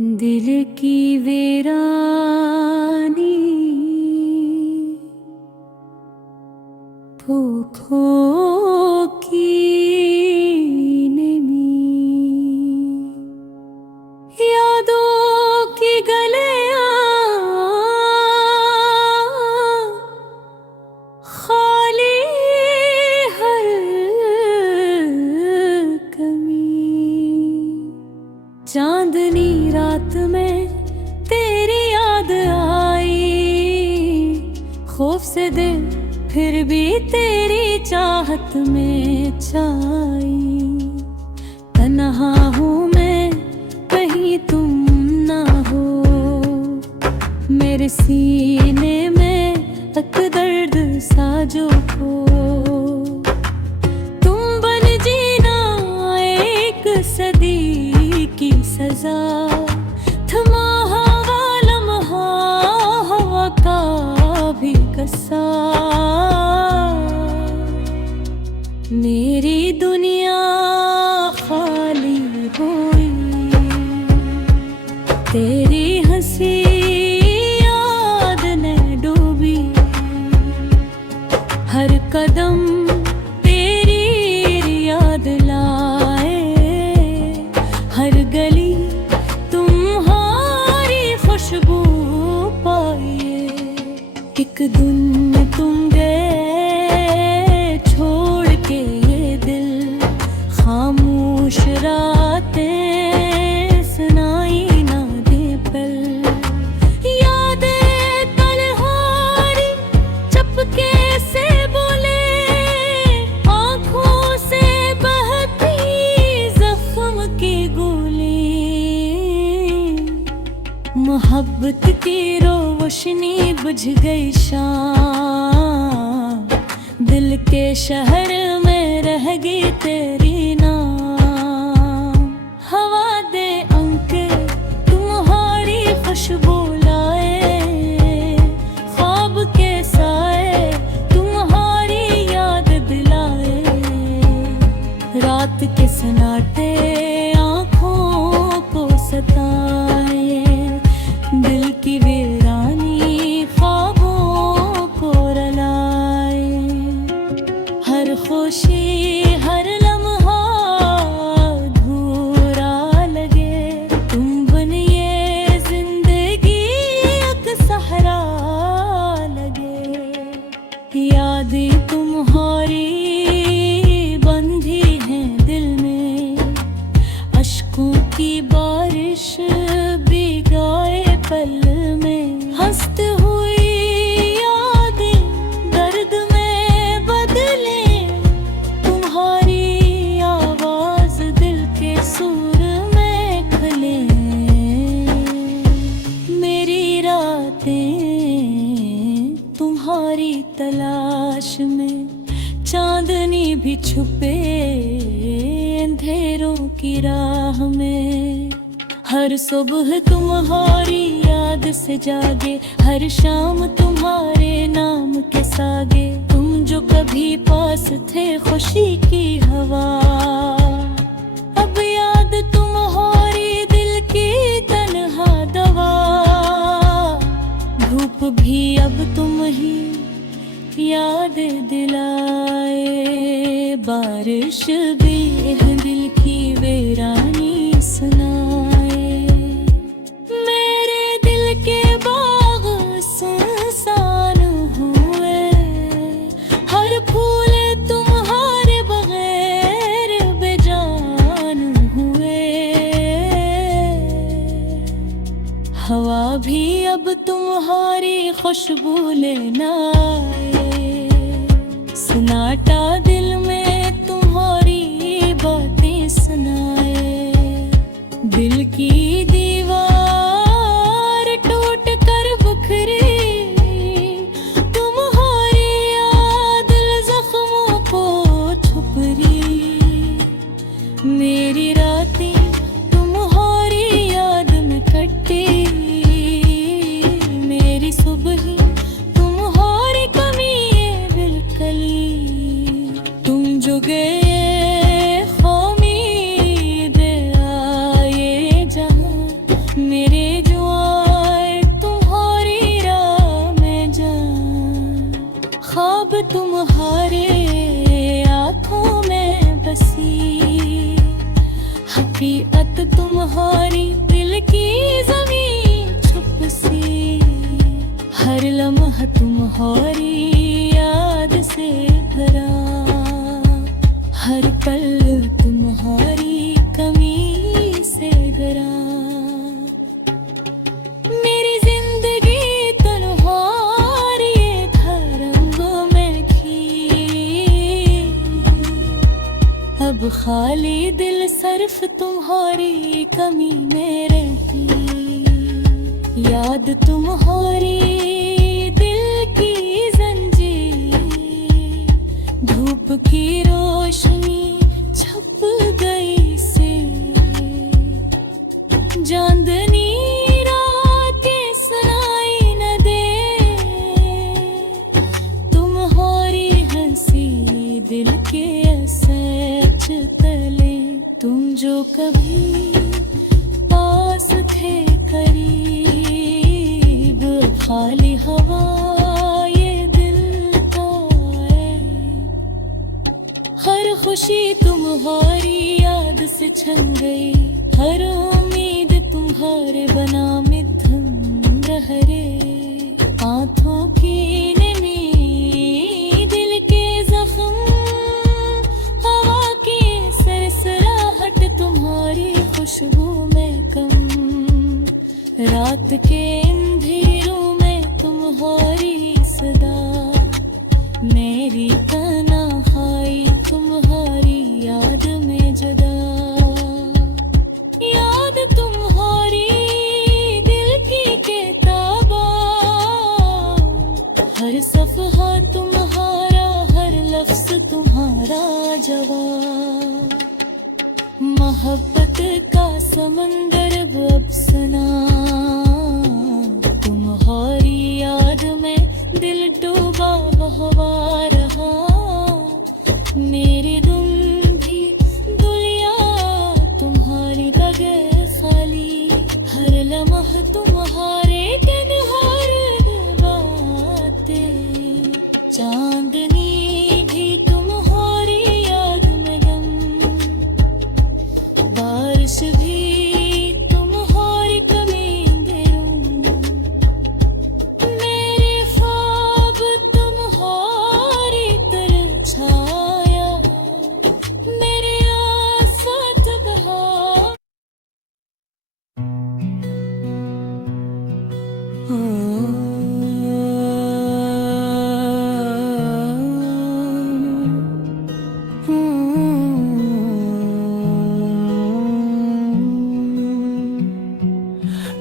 दिल की वीरानी भूखों की नमी, यादों की गलियां खाली हर कमी। चांदनी रात में तेरी याद आई, खौफ से दिल फिर भी तेरी चाहत में छाई। तन्हा हूँ मैं कहीं तुम ना हो, मेरे सीने में एक दर्द सा जो हो। तुम बन जीना एक सदी की सजा, थमा हवा लम्हा हवा का भी कसा। मेरी दुनिया खाली हुई, तेरी हंसी याद ने डूबी। हर कदम तेरी याद लाए, हर गली तुम्हारी खुशबू पाए। एक दिन तुम गए छोड़ के ये दिल, खामोश रातें सुनाई ना दे पल। यादें तन्हारी चपके से बोले, आँखों से बहती जख्म की गोली। मोहब्बत की रोशनी बुझ गई शाम, दिल के शहर में रह गई तेरी नाम। हवा दे अंके तुम्हारी खुशबू लाए, ख्वाब के साए तुम्हारी याद दिलाए। रात के सन्नाटे आँखों को सताए, दिल की वीरानी ख्वाबों को रलाए। हर खुशी हर लम्हा अधूरा लगे, तुम बनिए जिंदगी एक सहरा लगे। यादें तुम्हारी बंधी हैं दिल में, अश्कों की बारिश भिगाए पल में। हंसते हुई यादें दर्द में बदले, तुम्हारी आवाज दिल के सुर में खले। मेरी रातें तुम्हारी तलाश में, चांदनी भी छुपे अंधेरों की राह में। हर सुबह तुम्हारी याद से जागे, हर शाम तुम्हारे नाम के सागे। तुम जो कभी पास थे खुशी की हवा, अब याद तुम्हारी दिल की तन्हा दवा। धूप भी अब तुम ही याद दिलाए, बारिश भी दिल की वीरानी सुनाए। मेरे दिल के बाग सुनसान हुए, हर फूल तुम्हारे बगैर बेजान हुए। हवा भी अब तुम्हारी खुशबू लेना आए, सन्नाटा दिल में तुम्हारी बातें सुनाए। दिल की दीवार टूट कर बिखरी, तुम्हारी याद जख्मों को छुप रही। मेरी रातें तुम्हारी याद में कटी, मेरी सुबह तुम्हारी कमी बिलकली। तुम जो गए खामी दे आए जहाँ हर पल तुम्हारी कमी से डरा। मेरी जिंदगी तन्हारी रंगों में थी, अब खाली दिल सिर्फ तुम्हारी कमी में रहती। याद तुम्हारी दिल की जंजीर, धूप की रोशनी छप गई से। चांदनी रातें सुनाई न दे, तुम्हारी हंसी दिल के सच तले। तुम जो कभी पास थे करीब, खाली हवा ये दिल का है। हर खुशी तुम्हारी याद से छन गई, हर उम्मीद तुम्हारे बना मिधुम रह रे। आँखों की नमी दिल के जख्म, हवा की सरसराहट तुम्हारी खुशबू में कम। रात के अंधेरों में तुम्हारी सदा, मेरी तन्हाई तुम्हारी याद में जदा। याद तुम्हारी दिल की किताबा, हर सफ़हा तुम्हारा, हर लफ्ज़ तुम्हारा जवाब। मोहब्बत का समंदर अब सना, तुम्हारी याद में दिल डूबा बहवा रहा। मेरे दुम भी दुनिया तुम्हारी बगैर खाली, हर लम्हा तुम्हारे तन्हार बातें। चांदनी भी तुम्हारी याद में गम, बारिश भी तुम्हारी कमी अंधेरों। मेरे ख्वाब तुम्हारी तरह छाया, मेरे आसात बहा।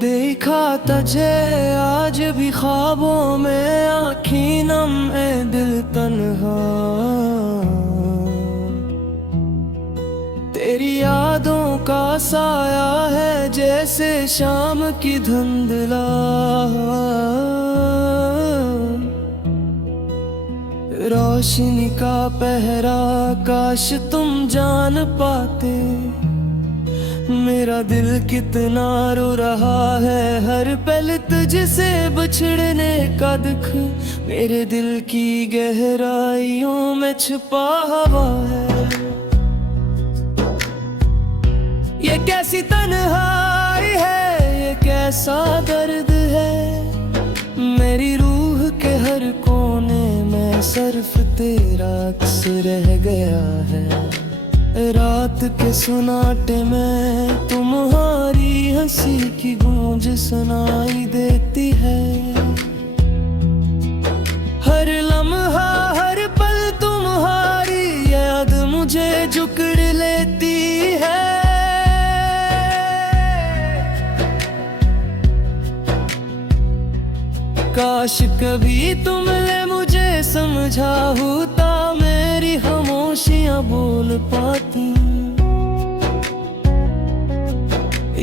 देखा तुझे आज भी ख्वाबों में, आँखी नम ए दिल तन्हा। तेरी यादों का साया है जैसे शाम की धुंधला। रोशनी का पहरा काश तुम जान पाते, मेरा दिल कितना रो रहा है हर पल तुझसे बिछड़ने का दुख। मेरे दिल की गहराइयों में छुपा हुआ है। ये कैसी तन्हाई है, ये कैसा दर्द है। मेरी रूह के हर कोने में सिर्फ तेरा अक्स रह गया है। रात के सुनाटे में तुम्हारी हंसी की गूंज सुनाई देती है। हर लम्हा हर पल तुम्हारी याद मुझे जकड़ लेती है। काश कभी तुमने मुझे समझा होता, मेरी खामोशियां बोल पाती।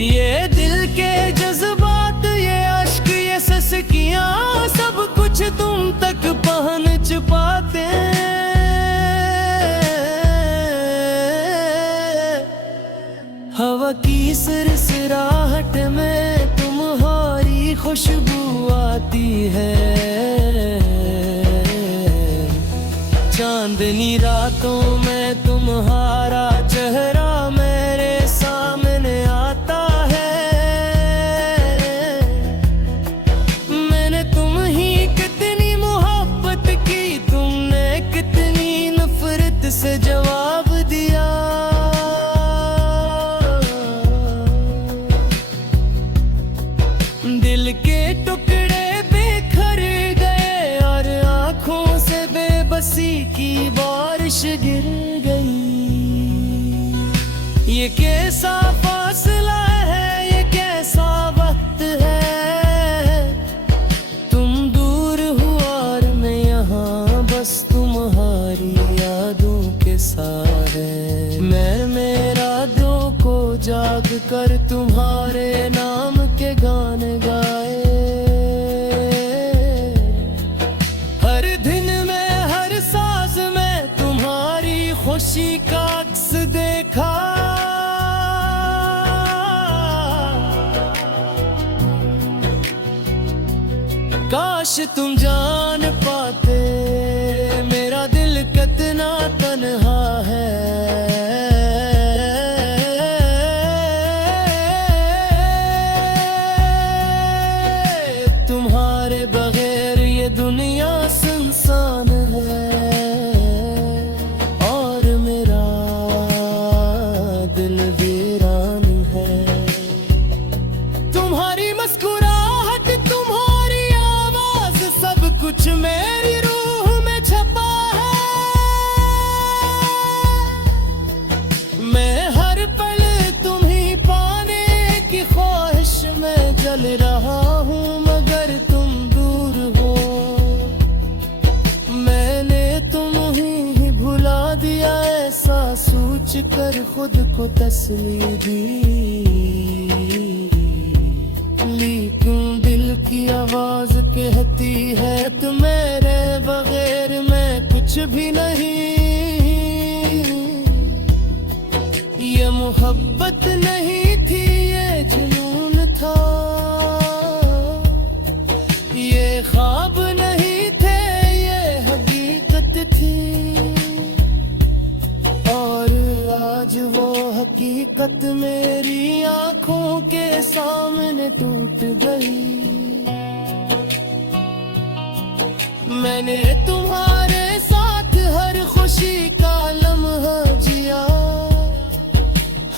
ये दिल के जज्बात, ये अश्क, ये सस्कियां, सब कुछ तुम तक पहुंच पाते। हवा की सरसराहट में तुम्हारी खुशबू आती है। चांदनी रातों में तुम्हारा चेहरा मेरे सामने आता है। मैंने तुम ही कितनी मोहब्बत की, तुमने कितनी नफरत से जवाब दिया। ये कैसा फासला है, ये कैसा वक्त है, तुम दूर हो और मैं यहाँ बस तुम्हारी यादों के सहारे। मैं मेरा दिल को जाग कर तुम्हारे नाम के गाने गाए। हर दिन में हर साज में तुम्हारी खुशी का अक्स देखा। काश तुम जान पाते मेरा दिल कितना तन्हा है। तुम्हारे बगैर ये दुनिया सुनसान है और मेरा दिल वीरान है। तुम्हारी मुस्कुराहट, तुम्हारी आवाज, सब कुछ मेरी रूह में छपा है। मैं हर पल तुम्हीं पाने की ख्वाहिश में जल रहा हूँ, मगर तुम दूर हो। मैंने तुम्हीं भुला दिया ऐसा सोच कर खुद को तसल्ली दी। लेकिन दिल की आवाज कहती है तुम्हारे बगैर मैं कुछ भी नहीं। ये मोहब्बत नहीं थी, ये जुनून था, ये ख्वाब नहीं थे, ये हकीकत थी। और आज वो हकीकत मेरी आंखों के सामने टूट गई। मैंने तुम्हारे साथ हर खुशी का लम्हा जिया,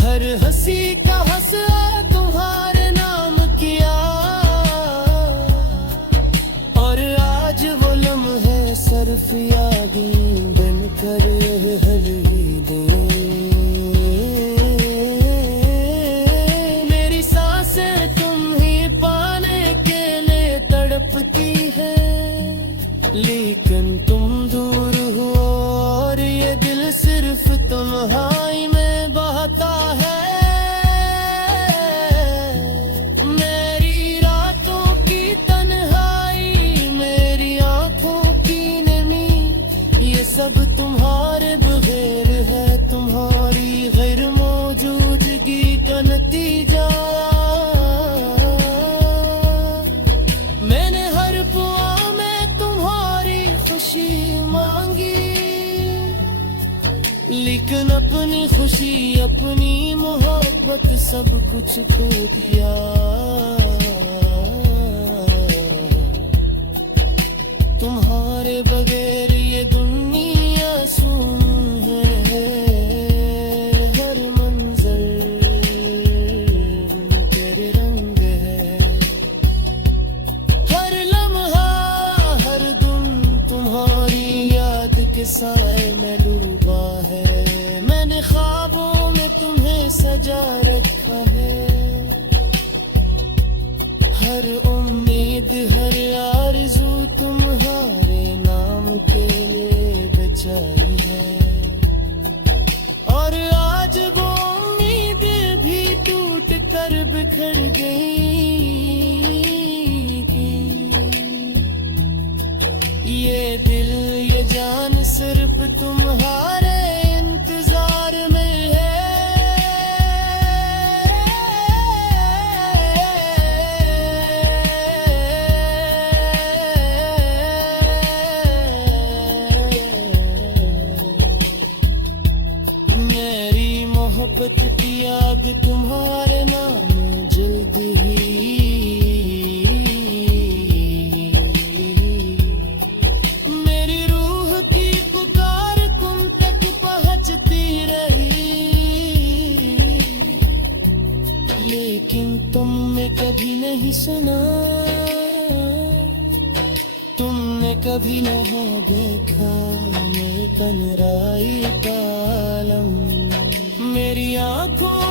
हर हंसी का हंसा तुम्हारे नाम किया। और आज वो लम्हे सिर्फ यादें बनकर हलवी दे। मेरी सांसें तुम ही पाने के लिए तड़पती है, लेकिन तुम दूर हो और ये दिल सिर्फ तुम्हारी में बहता है। मेरी रातों की तन्हाई, मेरी आंखों की नमी, ये सब तुम्हारे बगैर है, तुम्हारी गैर मौजूदगी का नतीजा। मैंने हर पुआ में तुम्हारी खुशी मांगी, लेकिन अपनी खुशी, अपनी मोहब्बत सब कुछ खो दिया। तुम्हारे बगैर ये दुनिया सुन है, हर मंजर तेरे रंग है, हर लम्हा हर दिन तुम्हारी याद के साए में डूबा है। मैंने ख्वाबों में तुम्हें सजा रखा है, हर उम्मीद हर आरज़ू तुम्हारे नाम के लिए बचाई है। और आज वो उम्मीद भी टूट कर बिखर गई। ये दिल ये जान सिर्फ तुम्हारे इंतजार में है। मेरी मोहब्बत की आग तुम्हारे नाम जल्द ही लेकिन तुमने कभी नहीं सुना, तुमने कभी नहीं देखा मेरी तन्हाई का आलम। मेरी आंखों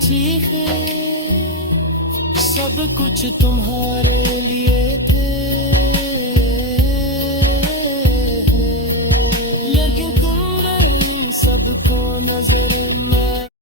चीखे, सब कुछ तुम्हारे लिए थे, लेकिन तुम रही सबको नजर में।